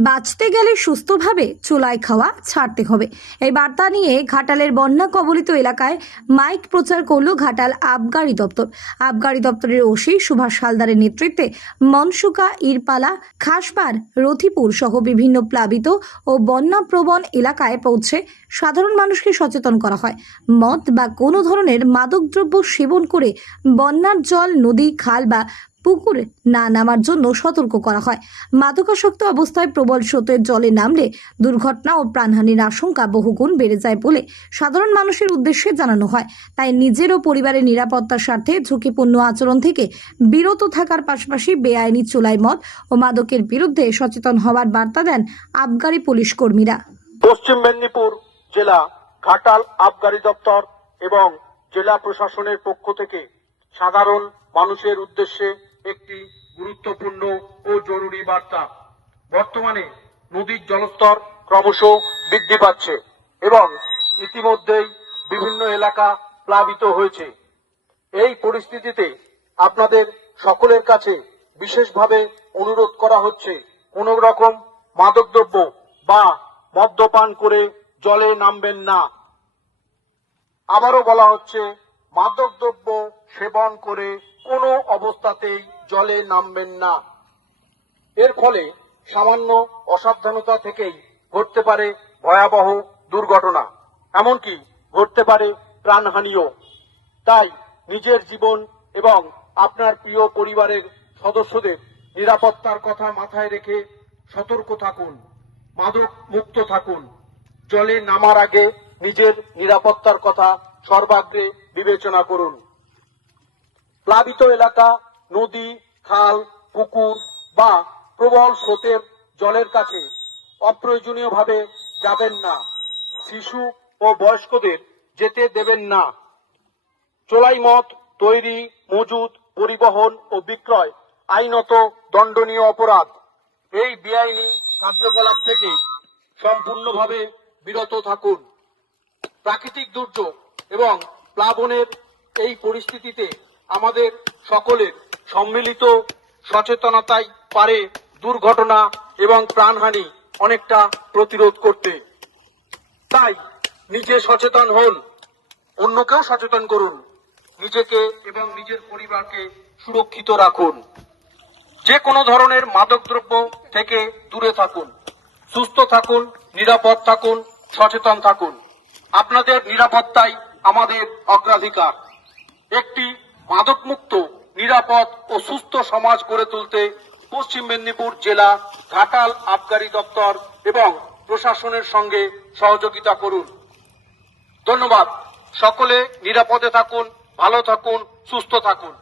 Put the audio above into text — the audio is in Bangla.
বাঁচতে গেলে সুস্থভাবে চুলায় খাওয়া ছাড়তে হবে। এই বার্তা নিয়ে ঘাটালের বন্যা কবলিত এলাকায় মাইক প্রচার করল ঘাটাল আবগারি দপ্তর। আবগারি দপ্তরের ওসি সুভাষ হালদারের নেতৃত্বে মনসুকা, ইরপালা, খাসপাড়, রথিপুর সহ বিভিন্ন প্লাবিত ও বন্যাপ্রবণ এলাকায় পৌঁছে সাধারণ মানুষকে সচেতন করা হয়। মদ বা কোনো ধরনের মাদকদ্রব্য সেবন করে বন্যার জল, নদী, খাল বা পুকুরে না নামার জন্য সতর্ক করা হয়। মাদকাসক্ত অবস্থায় প্রবল স্রোতের জলে নামলে দুর্ঘটনা ও প্রাণহানির আশঙ্কা বহুগুণ বেড়ে যায় বলে সাধারণ মানুষের উদ্দেশ্যে জানানো হয়। তাই নিজের ও পরিবারের নিরাপত্তার স্বার্থে ঝুঁকিপূর্ণ আচরণ থেকে বিরত থাকার পাশাপাশি বেআইনি চোলাই মদ ও মাদকের বিরুদ্ধে সচেতন হওয়ার বার্তা দেন আবগারি পুলিশ কর্মীরা। পশ্চিম মেদিনীপুর জেলা ঘাটাল আবগারি দপ্তর এবং জেলা প্রশাসনের পক্ষ থেকে সাধারণ মানুষের উদ্দেশ্যে একটি গুরুত্বপূর্ণ ও জরুরি বার্তা। বর্তমানে নদীর জলস্তর ক্রমশ বৃদ্ধি পাচ্ছে এবং ইতিমধ্যেই বিভিন্ন এলাকা প্লাবিত হয়েছে। এই পরিস্থিতিতে আপনাদের সকলের কাছে বিশেষভাবে অনুরোধ করা হচ্ছে, কোন রকম মাদকদ্রব্য বা মদ্যপান করে জলে নামবেন না। আবারও বলা হচ্ছে, মাদকদ্রব্য সেবন করে কোনো অবস্থাতেই জলে নামবেন না। এর ফলে সামান্য অসাবধানতা থেকেই ঘটতে পারে ভয়াবহ দুর্ঘটনা, এমনকি ঘটতে পারে প্রাণহানিও। তাই নিজের জীবন এবং আপনার প্রিয় পরিবারের সদস্যদের নিরাপত্তার কথা মাথায় রেখে সতর্ক থাকুন, মাদক মুক্ত থাকুন। জলে নামার আগে নিজের নিরাপত্তার কথা সর্বাগ্রে বিবেচনা করুন। প্লাবিত এলাকা, নদী, খাল, পুকুর বা প্রবল স্রোতের জলের কাছে অপ্রয়োজনীয়ভাবে যাবেন না। শিশু ও বয়স্কদের যেতে দেবেন না। চোলাই মদ তৈরি, মজুদ, পরিবহন ও বিক্রয় আইনত দণ্ডনীয় অপরাধ। এই বেআইনি কার্যকলাপ থেকে সম্পূর্ণভাবে বিরত থাকুন। প্রাকৃতিক দুর্যোগ এবং প্লাবনের এই পরিস্থিতিতে আমাদের সকলের সম্মিলিত সচেতনতাই পারে দুর্ঘটনা এবং প্রাণহানি অনেকটা প্রতিরোধ করতে। তাই নিজে সচেতন হন, অন্যকেও সচেতন করুন, নিজেকে এবং নিজের পরিবারকে সুরক্ষিত রাখুন। যে কোনো ধরনের মাদকদ্রব্য থেকে দূরে থাকুন। সুস্থ থাকুন, নিরাপদ থাকুন, সচেতন থাকুন। আপনাদের নিরাপত্তাই আমাদের অগ্রাধিকার। একটি মাদকমুক্ত, নিরাপদ ও সুস্থ সমাজ গড়ে তুলতে পশ্চিম মেদিনীপুর জেলা ঘাটাল আবগারি দপ্তর এবং প্রশাসনের সঙ্গে সহযোগিতা করুন। ধন্যবাদ। সকলে নিরাপদে থাকুন, ভালো থাকুন, সুস্থ থাকুন।